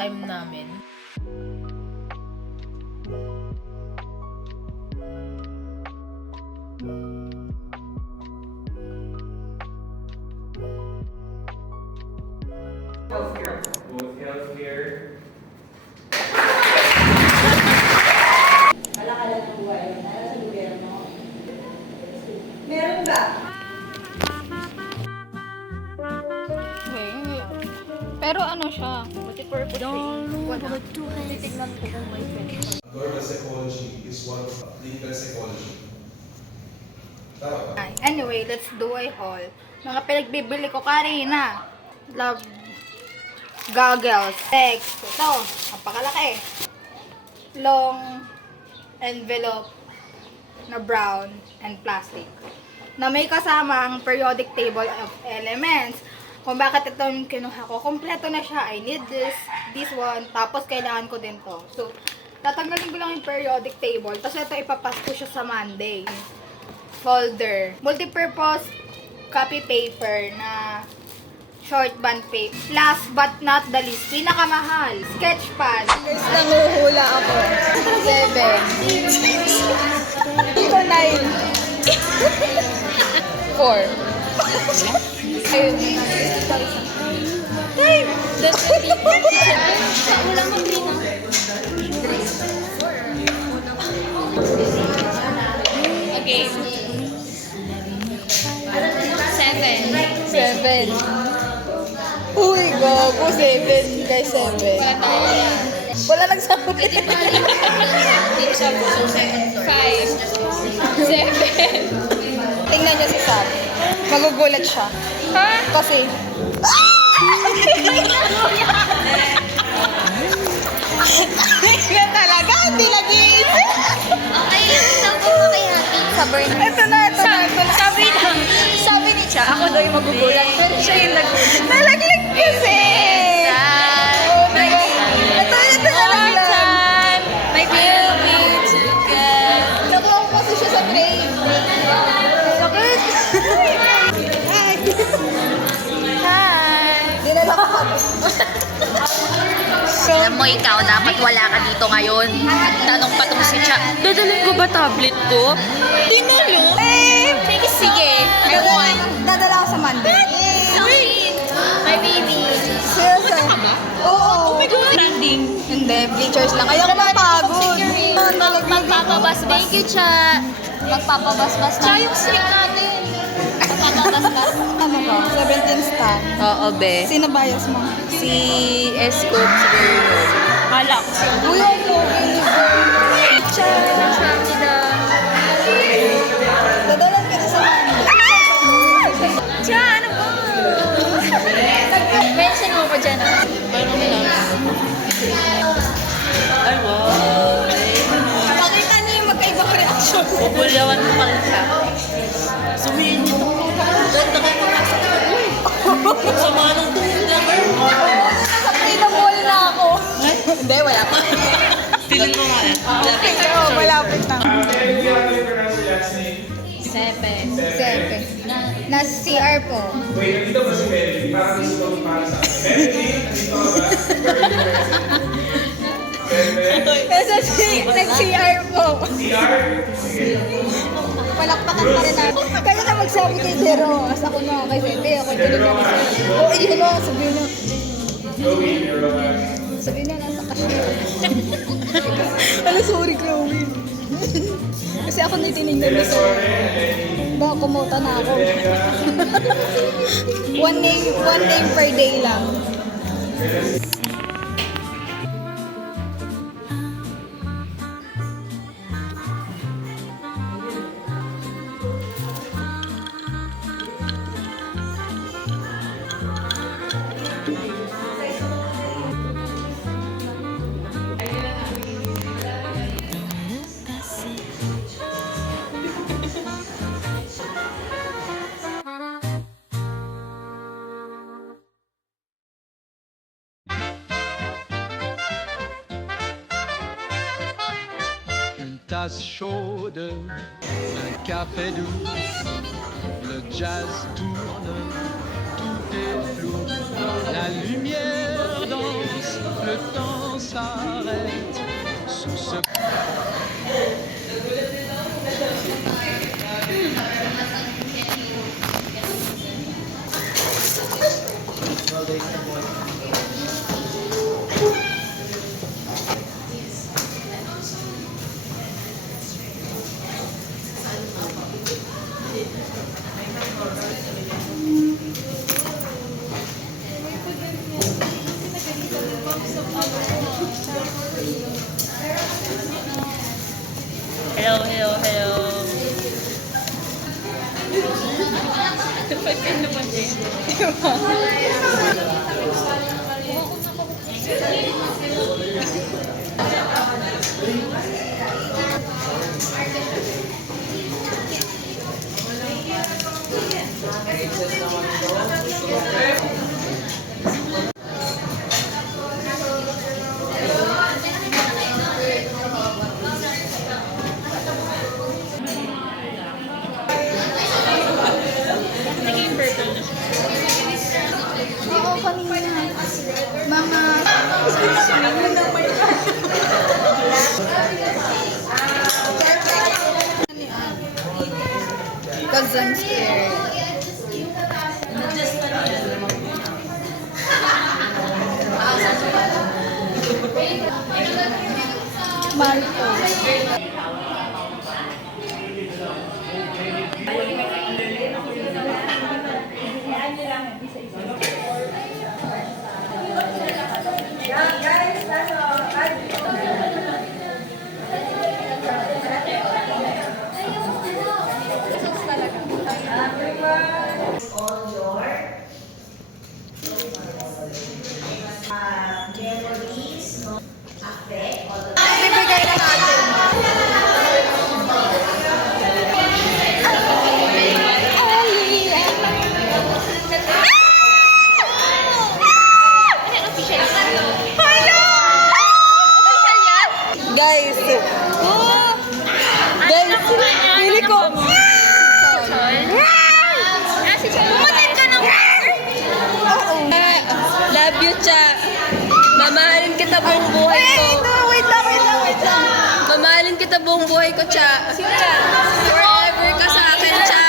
time namin. Healthcare. Both healthcare. Alakala ng buhay mo na sa gobyerno. Meron ba? Pero ano siya? Multi-purpose siya. Titignan ko kung may pwede. Normal psychology is one of clinical psychology. Tama ba? Anyway, let's do a haul. Mga pinagbibili ko kanina. Love goggles. Text. Ito. Napakalaki. Long envelope na brown and plastic. Na may kasamang periodic table of elements. Kung bakit ito yung kinuha ko. Kompleto na siya. I need this one. Tapos kailangan ko din to. So, tatanggalin ko lang yung periodic table. Tapos ito ipapas ko siya sa Monday. Folder. Multipurpose copy paper na short band paper. Last but not the least, pinakamahal. Sketch pad. Guys, nanguhula ako. 7. Dito 9. 4. Ayun. Ay! Wala mo prima. Okay. 7. Uy, gogo. 7. Guys, 7. Wala nagsabi. 5. 7. Tingnan niyo si Sam. Magugulat siya. Ha? Kasi... Yan talaga, hindi nag-iisip. Okay, sabi mo kay Happy. Sabi na. Ito na. Sabi ni Cha, ako daw yung magugulat. Pero siya yung nagugulat. Nalaglag kasi. Oh, diba? Ito nalaglag. My favorite chicken. Nakuha ko kasi siya sa tray. Sakit. Hi. Dinala ko. Alam mo, ikaw, dapat wala ka dito ngayon. Tanong pa tong si Cha, dadalhin ko ba tablet ko? Tinalo? Sige, I want. Dadala ko sa Monday. My baby. Seriously? Oo. Trending. Hindi, bleachers lang. Ayaw ko mapagod. Magpapabasbas. Thank you, Cha. Magpapabasbas. Cha, yung stick natin. Magpapabasbas. Ano ba? 17 stand. Oo, be. Sino bias mo? Si Escope siguro. Hala ko siya. Uy, ako. Dadalan ka na sa Monday. Cha, ano ba? Mention mo ko dyan. Paano mo lang? Ay, wow. Pakita niyo yung magkaibang reaction. Bubulawan mo pala siya. Sumihin nito. Ganda ka pumasok na. Sama ng tingin lang. Nasa pinamall na ako. Hindi, wala pa. Tingin mo nga. Oo, malapit na. Mary, do you have to pronounce your last name? 7. Nasa CR po. Wait, nandito ba si Mary? Parang gusto ko para sa akin. Mary, nandito ka ba? Nasa CR po. CR? Sige. Palakpakan pa rin namin. Kaya na magsabi kay Jero. As ako na kay Sete. Ako tuloy kami sa... Oo, yun o. Sabihin na. Chloe, you're okay. Sabihin na nasa cashier. Ano, sorry, Chloe. Kasi ako nitinignan ko sa... Baka kumuta na ako. one name per day lang. tasse chaude, un café doux, le jazz tourne, tout est flou, la lumière danse, le temps s'arrête sous ce Hello, hello, hello. Naging purple na siya. Oo, kanina. Mga... Because I'm scared. Marco. all your memories, no? Affect all the Bibigay na natin. Guys! Guys! Pili ko! Pumatid ka ng Love you, Cha. Mamahalin kita buong buhay ko. Wait lang. Mamahalin kita buong buhay ko, Cha. Forever ka sa akin, Cha.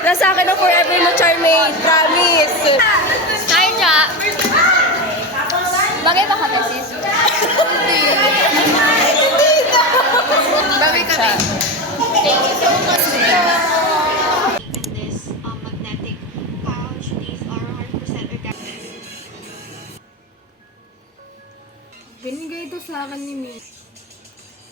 Nasa akin ang forever mo, Charmaine. Promise. Hi, Cha. Bagay ba kami, sis? Bagay kami. This magnetic pouch. These are 100% organic. Binigay ito sa akin ni Miss.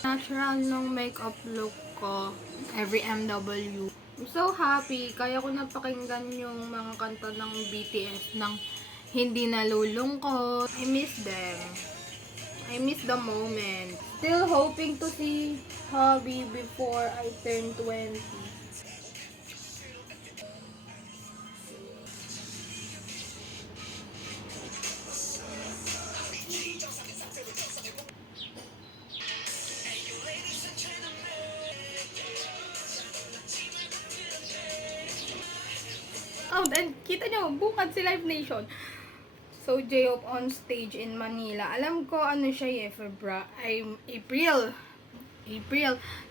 Natural ng makeup look ko. Every MW. I'm so happy. Kaya ko napakinggan yung mga kanta ng BTS ng hindi nalulungkot. I miss them. I miss the moment. Still hoping to see hubby before I turn 20. Oh, and kita nyo, bukad si Live Nation. So, J-Hope on stage in Manila. Alam ko ano siya April.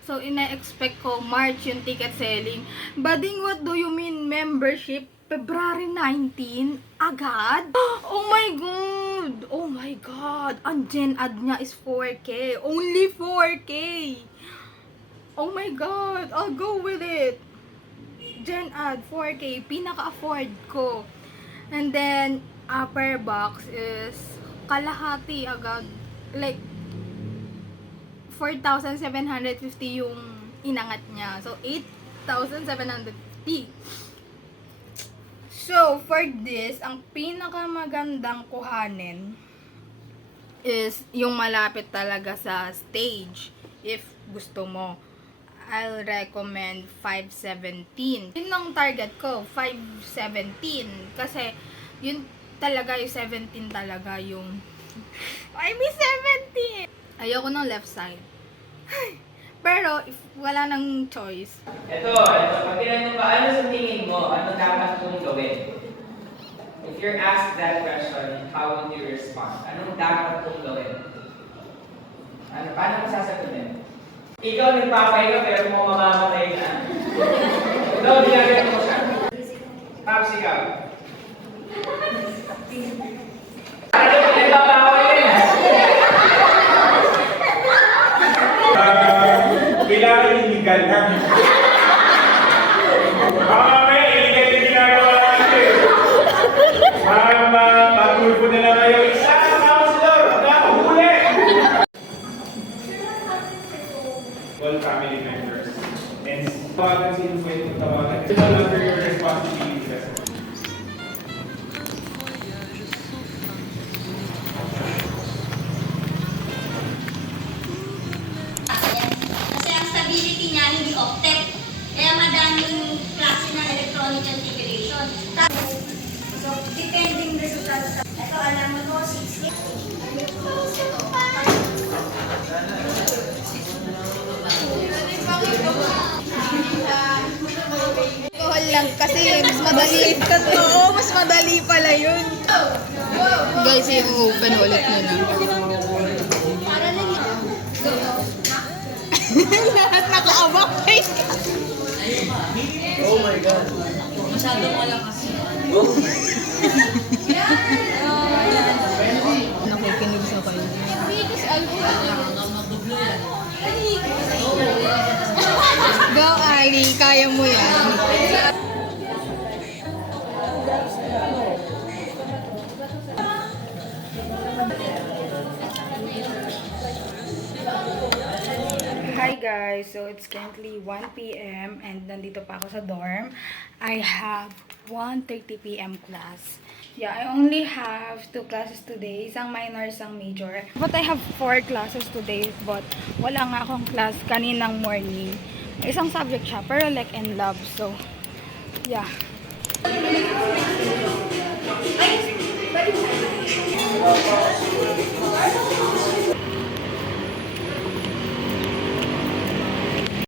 So, ina-expect ko March yung ticket selling. Bading, what do you mean membership? February 19? Agad? Oh my God! Ang Gen Ad niya is 4K. Only 4K! Oh my God! I'll go with it! Gen Ad, 4K. Pinaka-afford ko. And then, upper box is kalahati agad. Like, 4,750 yung inangat niya. So, 8,750. So, for this, ang pinakamagandang kuhanin is yung malapit talaga sa stage. If gusto mo, I'll recommend 517. Yun ang target ko, 517. Kasi, yun talaga yung 17 talaga yung... I miss 17! Ayoko ng left side. Pero, if wala nang choice, Ito, pag tinanong ka, ano sa tingin mo, ano dapat kong gawin? If you're asked that question, how would you respond? Anong dapat kong gawin? Paano mo sasagutin? Ikaw nagpapahinga pero mo mamamatay na. Ikaw, ginagawa mo siya. Pops, ikaw. Ano mo nagpapawal yan? Kailangan illegal lang. Baka mamaya illegal yung ginagawa natin. Matulpo na lang kayo. Isa ka counselor! Nakahuli! All family members. And tawagan sino pwede kong tawagan. It's no longer your responsibility. Kasi ang stability niya hindi octet. Kaya madaming klase ng electronic configuration. So, depending resulta sa... Ito, alam mo no, 6K. Alcohol lang kasi mas madali. Oo, mas madali pala yun. Guys, yung open ulit nyo na. Lahat nakaabak guys. Oh my God. Masyadong wala kasi. Nakikinig sa kayo. Go, Ali. Kaya mo yan. Hi guys, so it's currently 1 p.m. and nandito pa ako sa dorm. I have 1:30 p.m. class. Yeah, I only have 2 classes today, isang minor, isang major. But I have 4 classes today, but wala nga akong class kaninang morning. Isang subject siya, pero like and love, so yeah.